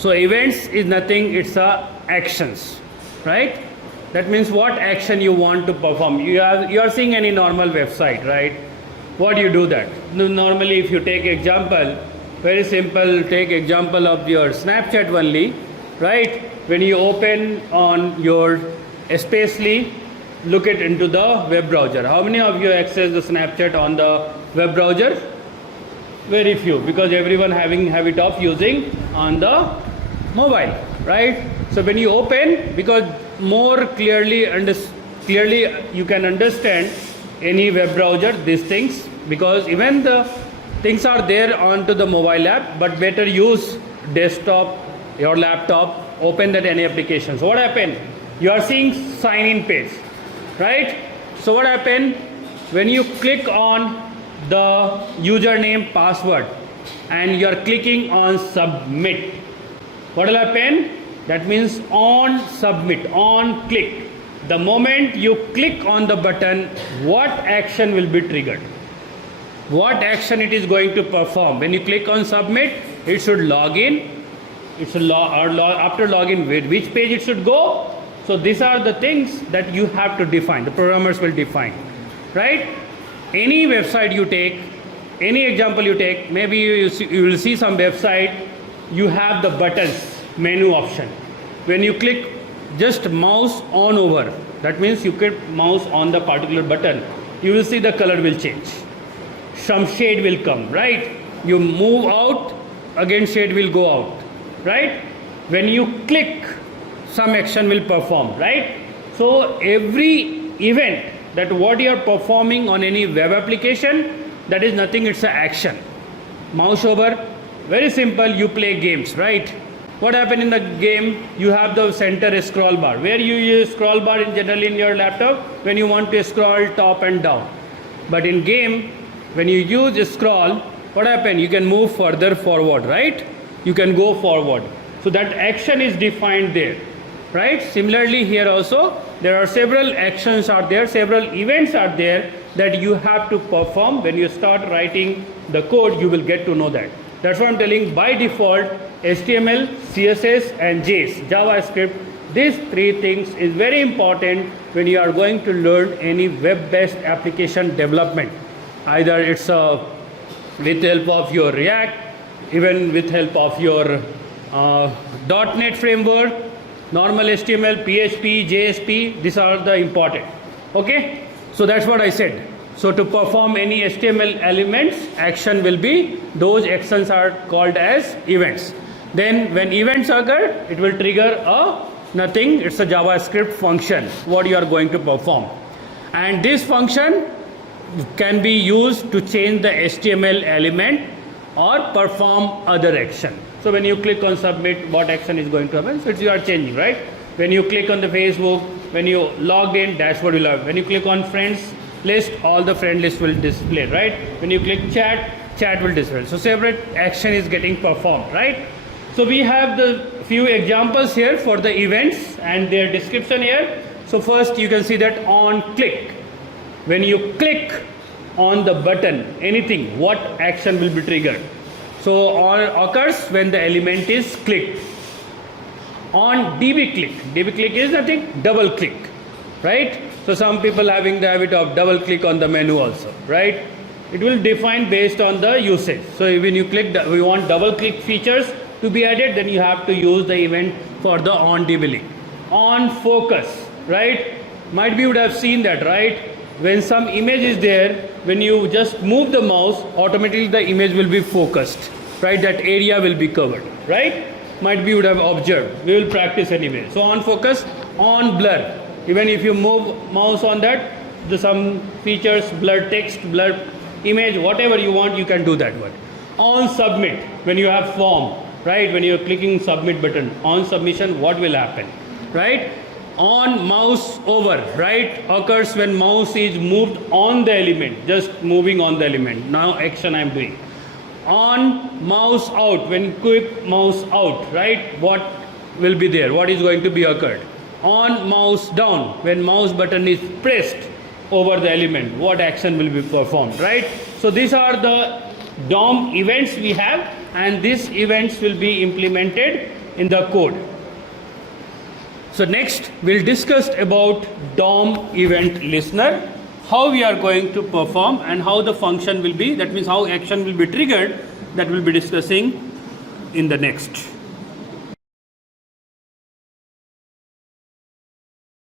So events is nothing, it's actions, right? That means what action you want to perform. You are seeing any normal website, right? What do you do that? Normally if you take example, very simple, take example of your Snapchat only, right? When you open on your, especially look it into the web browser. How many of you access the Snapchat on the web browser? Very few, because everyone having habit of using on the mobile, right? So when you open, because more clearly you can understand any web browser these things, because even the things are there onto the mobile app, but better use desktop, your laptop, open that any application. So what happened? You are seeing sign in page, right? So what happened when you click on the username, password, and you are clicking on submit? What will happen? That means on submit, on click. The moment you click on the button, what action will be triggered? What action it is going to perform? When you click on submit, it should log in. It should after login, which page it should go? So these are the things that you have to define. The programmers will define, right? Any website you take, any example you take, maybe you will see some website, you have the buttons, menu option. When you click, just mouse on over. That means you click mouse on the particular button, you will see the color will change. Some shade will come, right? You move out, again shade will go out, right? When you click, some action will perform, right? So every event that what you are performing on any web application, that is nothing, it's an action. Mouse over, very simple, you play games, right? What happened in the game? You have the center scroll bar. Where you use scroll bar in generally in your laptop? When you want to scroll top and down. But in game, when you use scroll, what happened? You can move further forward, right? You can go forward. So that action is defined there, right? Similarly here also, there are several actions are there, several events are there that you have to perform. When you start writing the code, you will get to know that. That's what I'm telling. By default, HTML, CSS and JS, JavaScript, these three things is very important when you are going to learn any web-based application development. Either it's with help of your React, even with help of your .NET framework, normal HTML, PHP, JSP, these are the important. Okay, so that's what I said. So to perform any HTML elements, action will be, those actions are called as events. Then when events occur, it will trigger nothing, it's a JavaScript function, what you are going to perform. And this function can be used to change the HTML element or perform other action. So when you click on submit, what action is going to happen? So you are changing, right? When you click on the Facebook, when you logged in, dashboard will have. When you click on friends list, all the friend list will display, right? When you click chat, chat will display. So separate action is getting performed, right? So we have the few examples here for the events and their description here. So first you can see that on click. When you click on the button, anything, what action will be triggered? So all occurs when the element is clicked. On DB click is nothing, double click, right? So some people having the habit of double click on the menu also, right? It will define based on the usage. So when you click, we want double click features to be added, then you have to use the event for the on DB link. On focus, right? Might be you would have seen that, right? When some image is there, when you just move the mouse, automatically the image will be focused, right? That area will be covered, right? Might be you would have observed. We will practice anyway. So on focus, on blur. Even if you move mouse on that, some features, blur text, blur image, whatever you want, you can do that one. On submit, when you have form, right? When you are clicking submit button, on submission, what will happen, right? On mouse over, right, occurs when mouse is moved on the element, just moving on the element. Now action I am doing. On mouse out, when quick mouse out, right, what will be there? What is going to be occurred? On mouse down, when mouse button is pressed over the element, what action will be performed, right? So these are the DOM events we have, and these events will be implemented in the code. So next we'll discuss about DOM event listener, how we are going to perform and how the function will be, that means how action will be triggered, that we'll be discussing in the next.